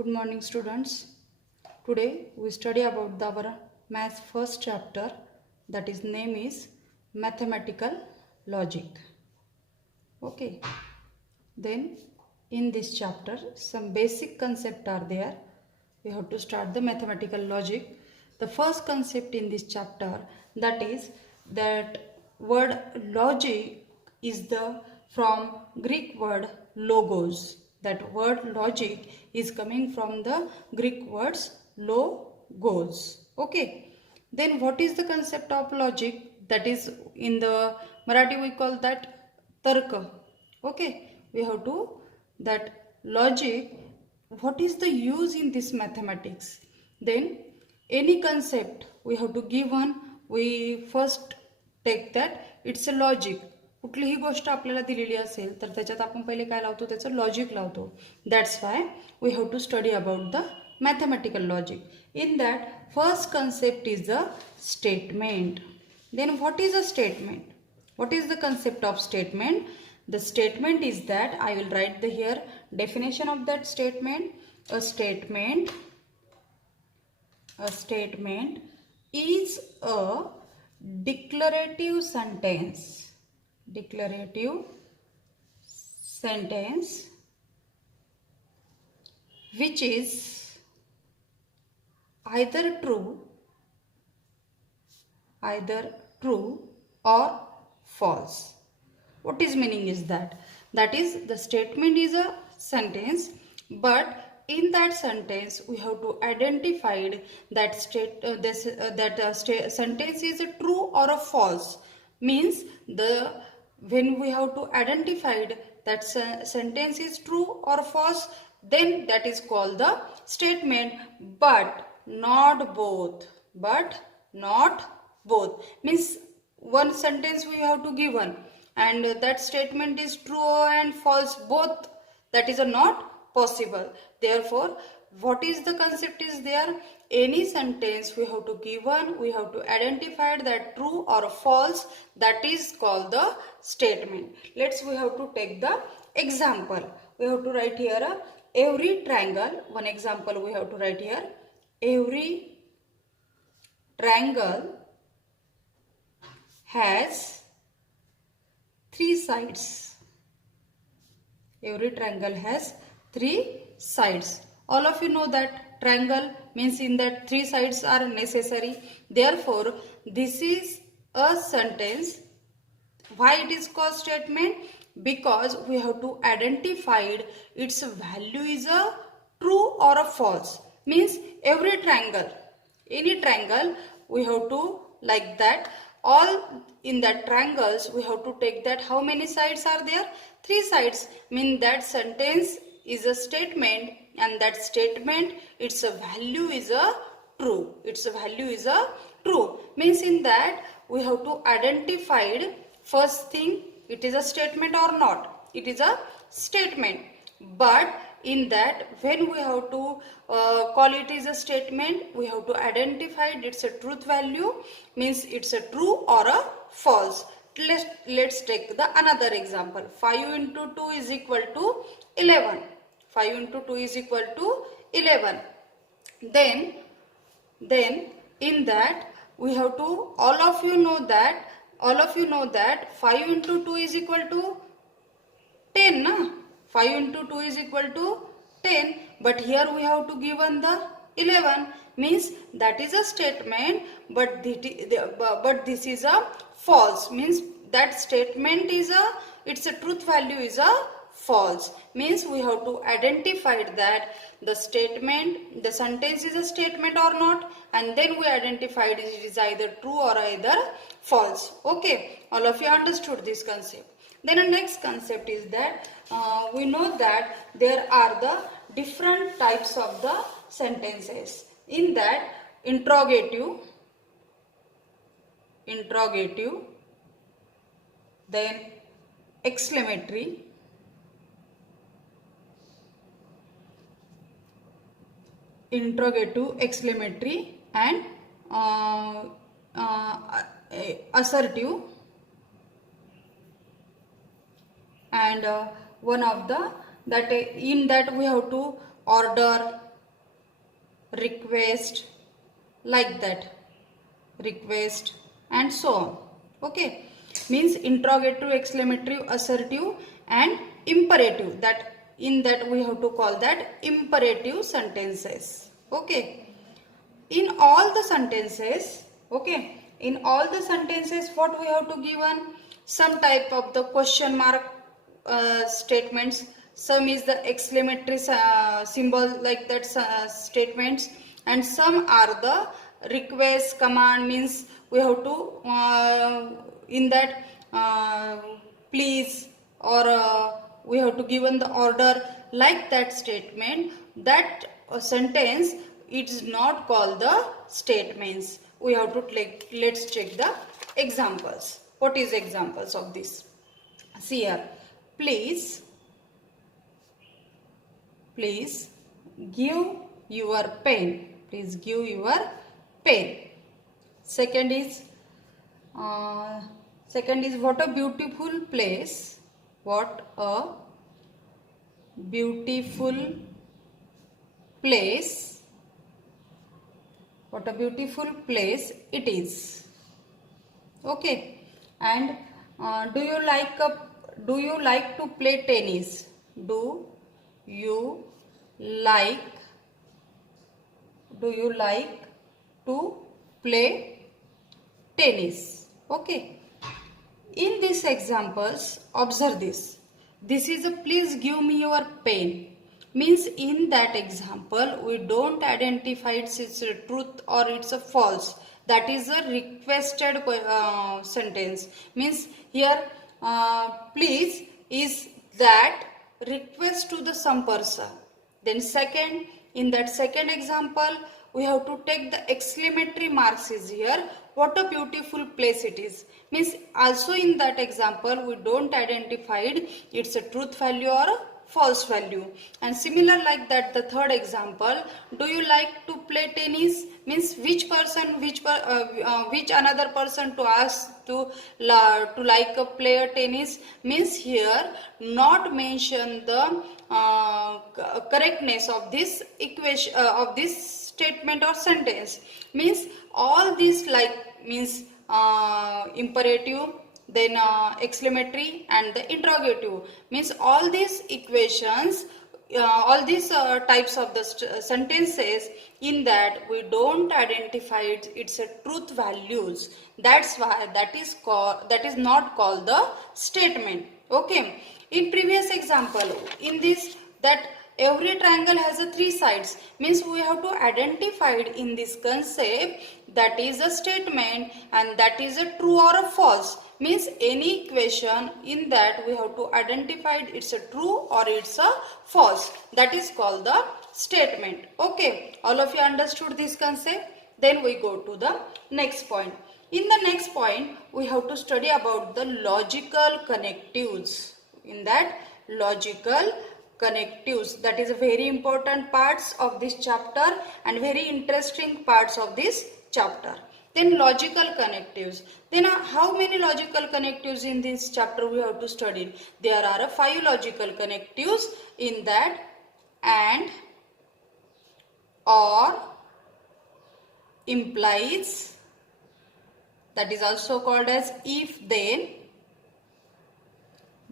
Good morning, students. Today we study about our maths first chapter, that is name is mathematical logic. Okay. Then in this chapter some basic concept are there. We have to start the mathematical logic. The first concept in this chapter, that is that word logic is the from Greek word logos. That word logic is coming from the Greek words logos. Okay. Then what is the concept of logic? That is in the Marathi we call that tarka. Okay, we have to that logic. What is the use in this mathematics? Then any concept we have to give one. We first take that it's a logic. कुठलीही गोष्ट आपल्याला दिलेली असेल तर त्याच्यात आपण पहिले काय लावतो, त्याचं लॉजिक लावतो. That's why we have to study about the mathematical logic. In that, first concept is the statement. Then what is a statement? What is the concept of statement? The statement is that I will write the here definition of that statement. A statement is a declarative sentence. Declarative sentence which is either true or false. What is meaning is that? That is, the statement is a sentence, but in that sentence we have to identify that sentence is a true or a false. Means when we have to identify that sentence is true or false, then that is called the statement, but not both. Means one sentence we have to give one, and that statement is true and false both. That is not possible. Therefore, what is the concept is there? Any sentence we have to give one, we have to identify that true or false. That is called the statement. We have to take the example. We have to write here every triangle. One example we have to write here. Every triangle has three sides. Every triangle has three sides. All of you know that triangle means in that three sides are necessary. Therefore, this is a sentence. Why it is called statement? Because we have to identify its value is a true or a false. Means every triangle, any triangle, we have to like that. All in that triangles we have to take that how many sides are there? Three sides. Mean that sentence is a statement, and that statement its value is a true. Its value is a true. Means in that we have to identify first thing, it is a statement or not. It is a statement. But in that, when we have to call it is a statement, we have to identify its a truth value. Means it's a true or a false. Let's take the another example. 5 into 2 is equal to 11. 5 into 2 is equal to 11. Then in that we have to, all of you know that 5 into 2 is equal to 10, na? 5 into 2 is equal to 10, but here we have to given the 11. Means that is a statement, but this is a false. Means that statement is its a truth value is a false. Means we have to identify that the statement, the sentence is a statement or not, and then we identified it is either true or either false. Okay, all of you understood this concept. Then the next concept is that we know that there are the different types of the sentences. In that, interrogative, then exclamatory, and assertive, and one of the that in that we have to order request, like that, request and so on. Okay, means interrogative, exclamative, assertive and imperative. That in that we have to call that imperative sentences. Okay, in all the sentences, okay, in all the sentences what we have to given, some type of the question mark statements, some is the exclamatory symbol, like that statements, and some are the request command, means we have to in that please, or we have to given the order, like that statement. That sentence, it is not called the statements. We have to let's check the examples. What is examples of this? See here, please give your pen. Please give your pen. Second is what a beautiful place. What a beautiful place. What a beautiful place it is. Okay, and do you like to play tennis? Do you like to play tennis? Okay. In these examples, observe this. This is a please give me your pen. Means in that example, we don't identify it's a truth or it's a false. That is a requested sentence. Means here, please is that request to the some person. Then second, in that second example, we have to take the exclamatory marks is here. What a beautiful place it is. Means also in that example, we don't identified it's a truth value or a false value. And similar like that, the third example, do you like to play tennis? Means which person, which another person to ask to like a player tennis. Means here not mention the correctness of this equation of this statement or sentence. Means all these like means imperative, then exclamatory and the interrogative, means all these equations, all these types of the sentences, in that we don't identify it's a truth values. That's why that is not called the statement. Okay, in previous example, in this, that every triangle has a 3 sides, means we have to identify in this concept that is a statement and that is a true or a false. Means any equation, in that we have to identify it's a true or it's a false. That is called the statement. Okay, all of you understood this concept? Then we go to the next point. In the next point, we have to study about the logical connectives. In that, logical connectives, that is a very important parts of this chapter and very interesting parts of this chapter. Then logical connectives. Then how many logical connectives in this chapter we have to study? There are 5 logical connectives in that: and, or, implies, that is also called as if then,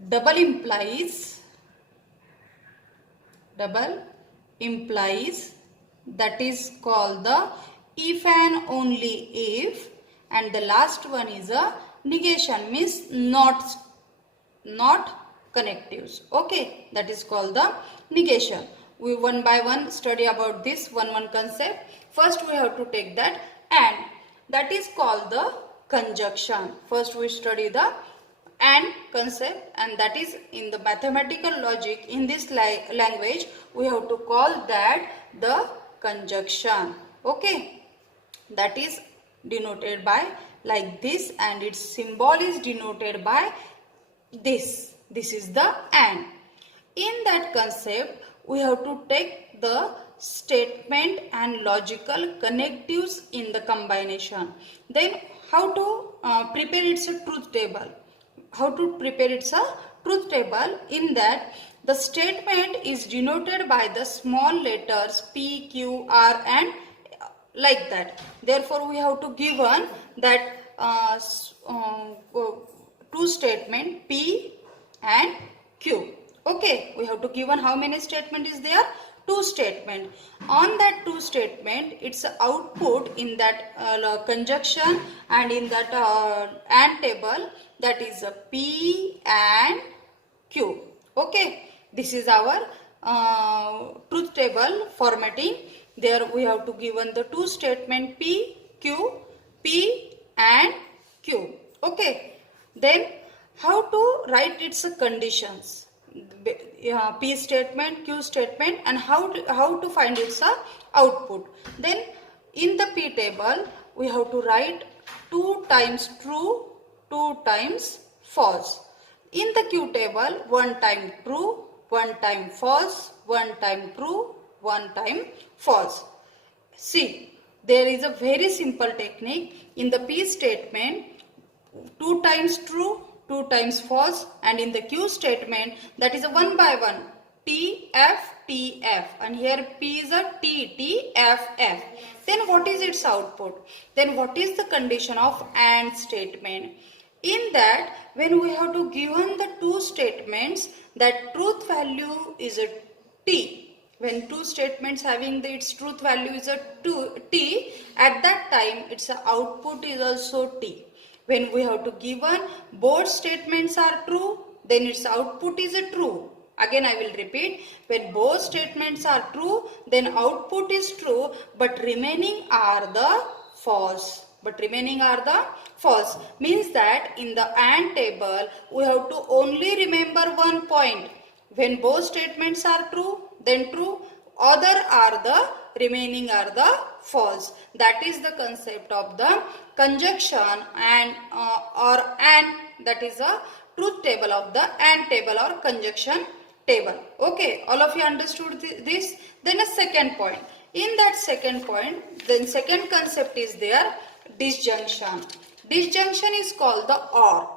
double implies, that is called the if and only if, and the last one is a negation, means not connectives. Okay, that is called the negation. We one by one study about this one concept. First we have to take that and, that is called the conjunction. First we study the and concept, and that is in the mathematical logic. In this language we have to call that the conjunction. Okay, that is denoted by like this, and its symbol is denoted by this. This is the and. In that concept we have to take the statement and logical connectives in the combination. Then how to prepare its a truth table. How to prepare its a truth table? In that, The statement is denoted by the small letters P, Q, R and like that. Therefore, we have to given that two statement P and Q. Okay, we have to given how many statement is there? Two statement. On that two statement, its output in that conjunction and in that AND table, that is P and Q. Okay, this is our truth table formatting. There we have to given the two statement P, Q, P and Q. Okay, then how to write its conditions? P statement, Q statement, and how to find its output. Then in the P table we have to write 2 times true, 2 times false. In the Q table, 1 time true, 1 time false, 1 time true, 1 time false. See, there is a very simple technique. In the P statement, 2 times true, 2 times false, and in the Q statement, that is a 1 by 1. T, F, T, F, and here P is a T, T, F, F. Then what is its output? Then what is the condition of AND statement? In that, when we have to given the two statements, that truth value is a T. When two statements having its truth value is a T, at that time its output is also T. When we have to given both statements are true, then its output is a true. Again I will repeat, when both statements are true, then output is true, but remaining are the false. Means that in the AND table, we have to only remember one point. When both statements are true, then true. Other are the remaining are the false. That is the concept of the conjunction and or AND. That is a truth table of the AND table or conjunction table. Okay, all of you understood this? Then a second point. In that second point, then second concept is there, disjunction. Disjunction is called the OR.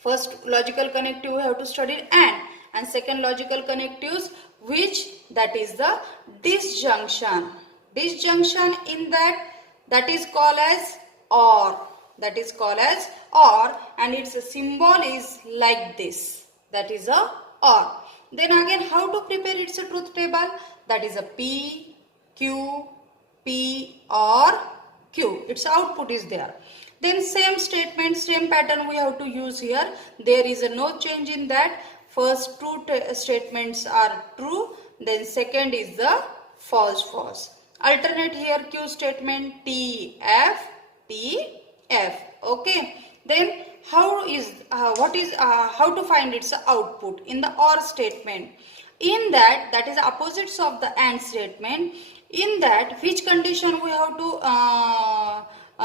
First logical connective we have to study and second logical connectives which that is the disjunction. Disjunction in that is called as OR. That is called as OR and its symbol is like this. That is a OR. Then again how to prepare its truth table? That is a P, Q, P or Q. Its output is there. Then same statement, same pattern we have to use here. There is no change in that. First two statements are true. Then second is the false. Alternate here Q statement T, F, T, F. Okay. Then how to find its output in the OR statement? In that is opposites of the AND statement. In that, which condition we have to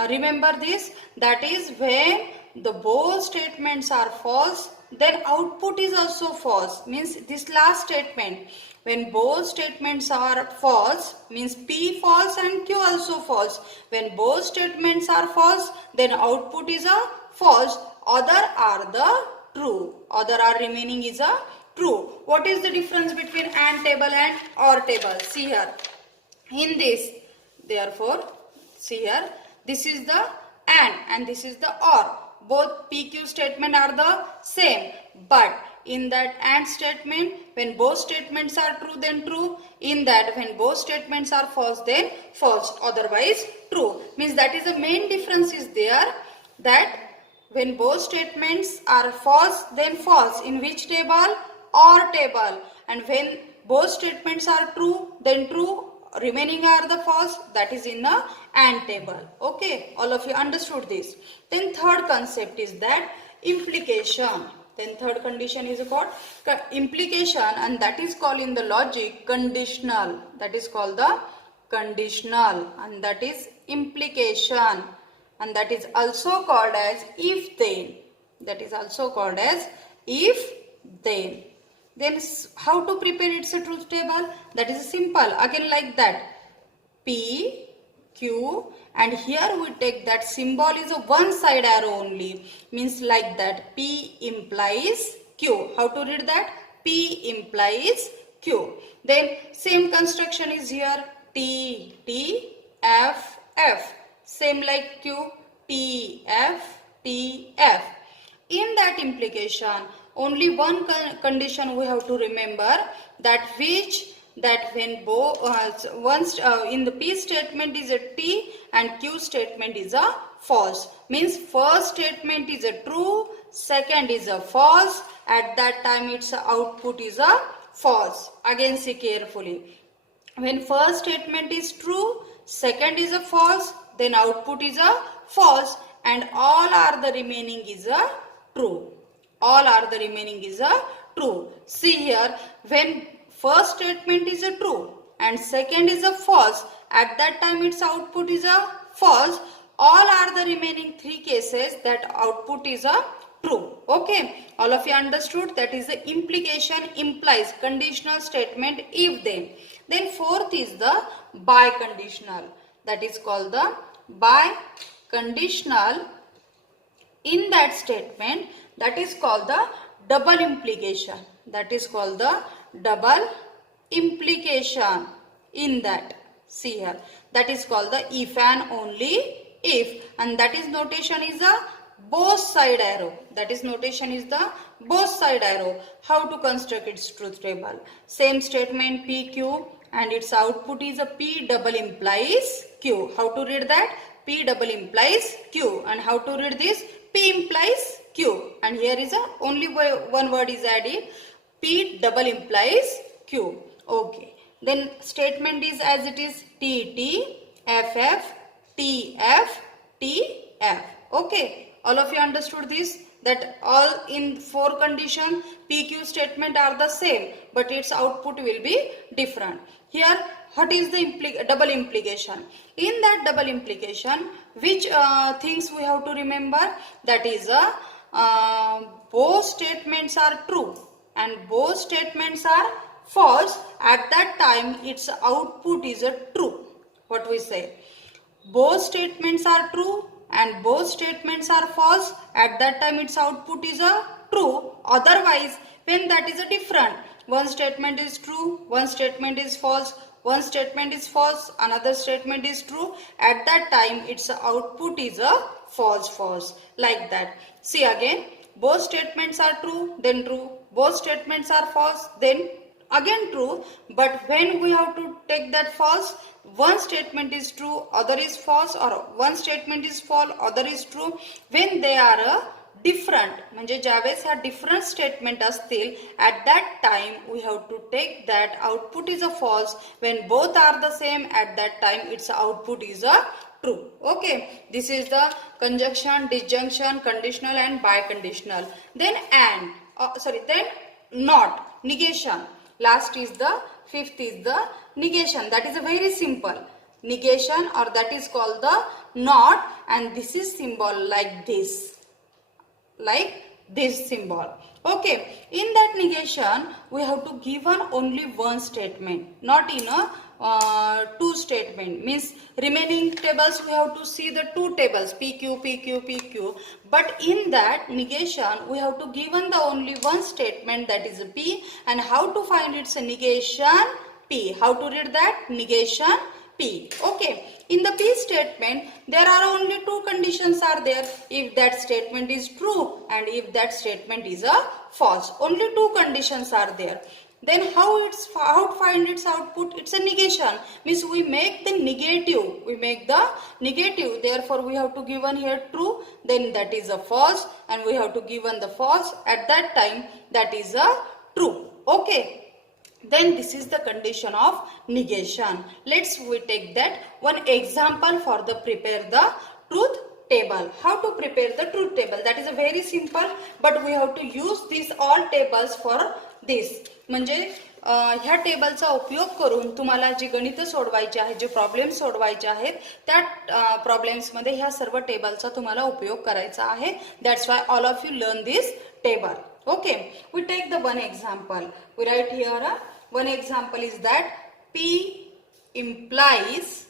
remember this? That is when the both statements are false, then output is also false. Means this last statement, when both statements are false, means P false and Q also false. When both statements are false, then output is a false. Other are the true. Other are remaining is a true. What is the difference between AND table and OR table? See here. In this, therefore, see here, this is the and this is the OR. Both PQ statement are the same, but in that AND statement, when both statements are true, then true. In that, when both statements are false, then false. Otherwise, true. Means that is the main difference is there, that when both statements are false, then false. In which table? OR table. And when both statements are true, then true. Remaining are the false, that is in the AND table. Okay, all of you understood this. Then third concept is that implication. Then third condition is called implication and that is called in the logic conditional. That is called the conditional and that is implication and that is also called as if then. That is also called as if then. Then how to prepare its a truth table? That is simple. Again like that. P, Q and here we take that symbol is a one side arrow only. Means like that. P implies Q. How to read that? P implies Q. Then same construction is here. T, T, F, F. Same like Q. T, F, T, F. In that implication, only one condition we have to remember, that when once in the P statement is a T and Q statement is a false. Means first statement is a true, second is a false. At that time its output is a false. Again see carefully. When first statement is true, second is a false, then output is a false, and all are the remaining is a true. All are the remaining is a true. See here, when first statement is a true and second is a false, at that time its output is a false. All are the remaining three cases that output is a true. Okay, all of you understood? That is the implication implies conditional statement if then. Then fourth is the biconditional. That is called the biconditional. In that statement, that is called the double implication. That is called the double implication. In that, see here, that is called the if and only if, and that is notation is a both side arrow. That is notation is the both side arrow. How to construct its truth table? Same statement PQ and its output is a P double implies Q. How to read that? P double implies Q. And how to read this? P implies Q. And here is a only one word is added. P double implies Q. Okay. Then statement is as it is T T F F T F T F. Okay. All of you understood this? That all in four conditions PQ statement are the same, but its output will be different. Here, what is the double implication? In that double implication, which things we have to remember? That is both statements are true and both statements are false. At that time, its output is a true. What we say? Both statements are true and both statements are false. At that time its output is a true. Otherwise, when that is a different, one statement is true, one statement is false, one statement is false, another statement is true, at that time its output is a false. Like that. See again, both statements are true, then true, both statements are false, then again true. But when we have to take that false, one statement is true, other is false, or one statement is false, other is true. When they are different, म्हणजे ज्यावेळेस ह्या different statement असतील, at that time we have to take that output is a false. When both are the same, at that time its output is a true. Okay, this is the conjunction, disjunction, conditional and biconditional. Then then not, negation. Last is the fifth is the negation. That is a very simple negation, or that is called the not, and this is symbol like this symbol. Okay, in that negation we have to given only one statement, not in a two statement. Means remaining tables we have to see the two tables PQ, PQ, PQ. But in that negation we have to given the only one statement, that is a P. And how to find its negation? P. How to read that? Negation P. Okay. In the P statement there are only two conditions are there. If that statement is true and if that statement is a false. Only two conditions are there. Then how to find its output? It's a negation. Means we make the negative. We make the negative. Therefore we have to given here true. Then that is a false. And we have to given the false. At that time that is a true. Okay. Then this is the condition of negation. We take that one example for the prepare the truth table. How to prepare the truth table? That is a very simple, but we have to use these all tables for this. म्हणजे ह्या टेबलचा उपयोग करून तुम्हाला जी गणित सोडवायची आहेत, जे problems सोडवायचे आहेत, त्या प्रॉब्लेम्स मध्ये ह्या सर्व टेबलचा तुम्हाला उपयोग करायचा आहे. That's why all of you learn this table. Okay, we take the one example. We write here one example is that P implies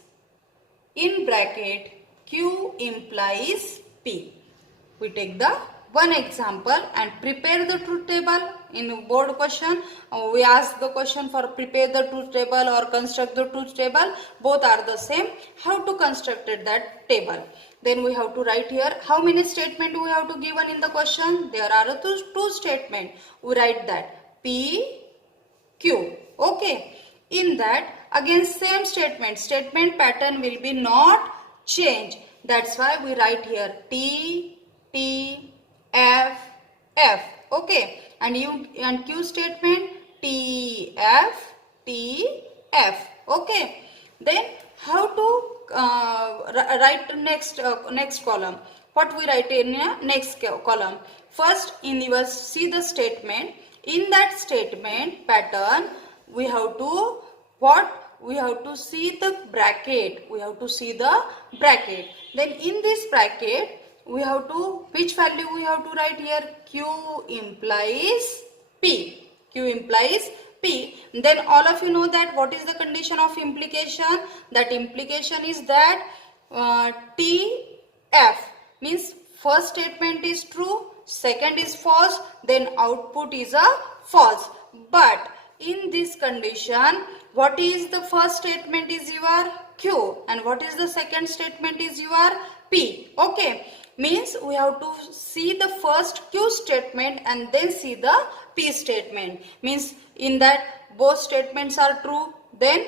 in bracket Q implies P. We take the one example and prepare the truth table. in board question, we ask the question for prepare the truth table or construct the truth table. Both are the same. How to construct that table? Then we have to write here how many statements we have to given in the question. There are two statements. We write that P, Q. Okay. In that again same statement pattern will be not change. That's why we write here T, T, F, F. Okay. And Q statement T, F, T, F. Okay. Then how to write next column? What we write in next column? First, in your see the statement. In that statement pattern, we have to we have to see the bracket. We have to see the bracket. Then in this bracket, we have to which value we have to write here? Q implies P. Q implies P. Then all of you know that what is the condition of implication? That implication is that T F means first statement is true, second is false, then output is a false. But in this condition, what is the first statement is your Q and what is the second statement is your P. Okay, means we have to see the first Q statement and then see the P statement. Means in that both statements are true, then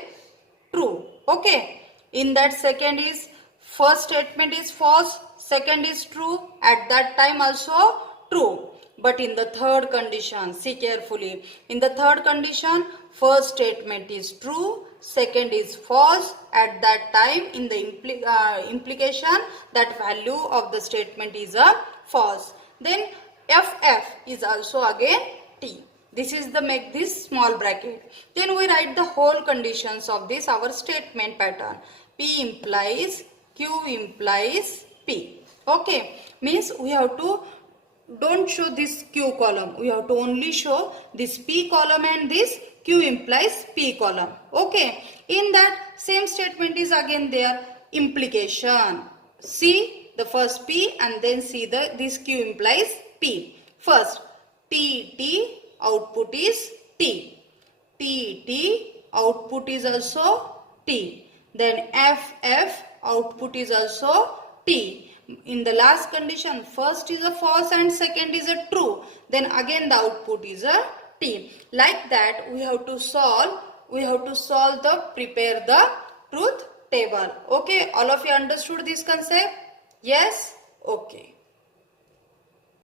true. Okay, in that second is first statement is false, second is true, at that time also true. But in the third condition, see carefully, in the third condition, first statement is true, second is false, at that time in the implication that value of the statement is a false. Then FF is also again T. This is the make this small bracket. Then we write the whole conditions of this our statement pattern. P implies Q implies P. Okay, means we have to don't show this Q column. We have to only show this P column and this Q implies P column. Okay, in that same statement is again there implication. See the first P and then see this Q implies P. First T T output is T. T T output is also T. Then F F output is also T. In the last condition, first is a false and second is a true. Then again the output is a T. Like that we have to solve prepare the truth table. Okay, all of you understood this concept? Yes? Okay.